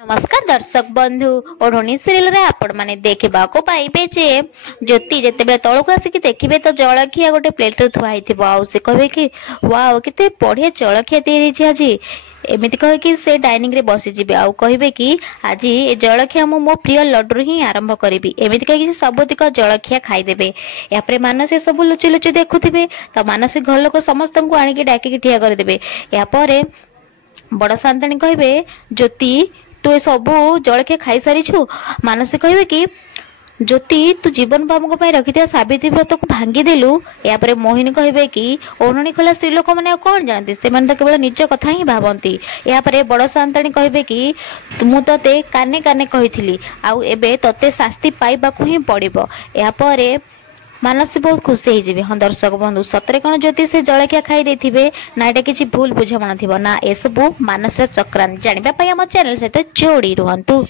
नमस्कार दर्शक बंधु ओढ़नी सीरियल रे आपण माने देखा पाइबे जे ज्योति जिते तौक आसिक देखिए तो जलखिया गोटे प्लेट रे थुआ आउ से कहे कि वाओ केते बढ़िया जलखिया तैयारी आज एमती कहीकि से डाइनिंग रे बसी जी आउ कहे कि आज ए जलखिया मु मो प्रिय लड्डू ही आरंभ करी एमती कही सबुतिक जलखिया खाईदेवे यापर मानसी सब लुचि लुचि देखुथे तो मानसी घर लोक समस्त को आणिक डाकिक ठिया करदे यापर बड़ शांताणी कहे ज्योति तू ए सब जलखिया खाई सारी छु मानसी कहे कि ज्योति तू जीवन बाबू रखी सावित्री व्रत को भांगीदेलु यापर मोहिनी कहे कि ओढ़णी खोला स्त्री लोक मैंने कौन जानती से तो केवल निज कथा ही भावती यापर बड़ शांताणी कहे कि मु ते काने काने कही आउ एबे तते शास्ति पाइबाकू ही पड़िबो यापर मानसी बहुत खुशी हो। हाँ दर्शक बंधु सतरे कौन ज्योति से जलखिया खाई देथिबे ना एटा किछि भूल बुझामणा थिबो ना ए सब मानसर चक्रांत जानिबा पई हम चैनल सहित जोड़ी रुहंतु।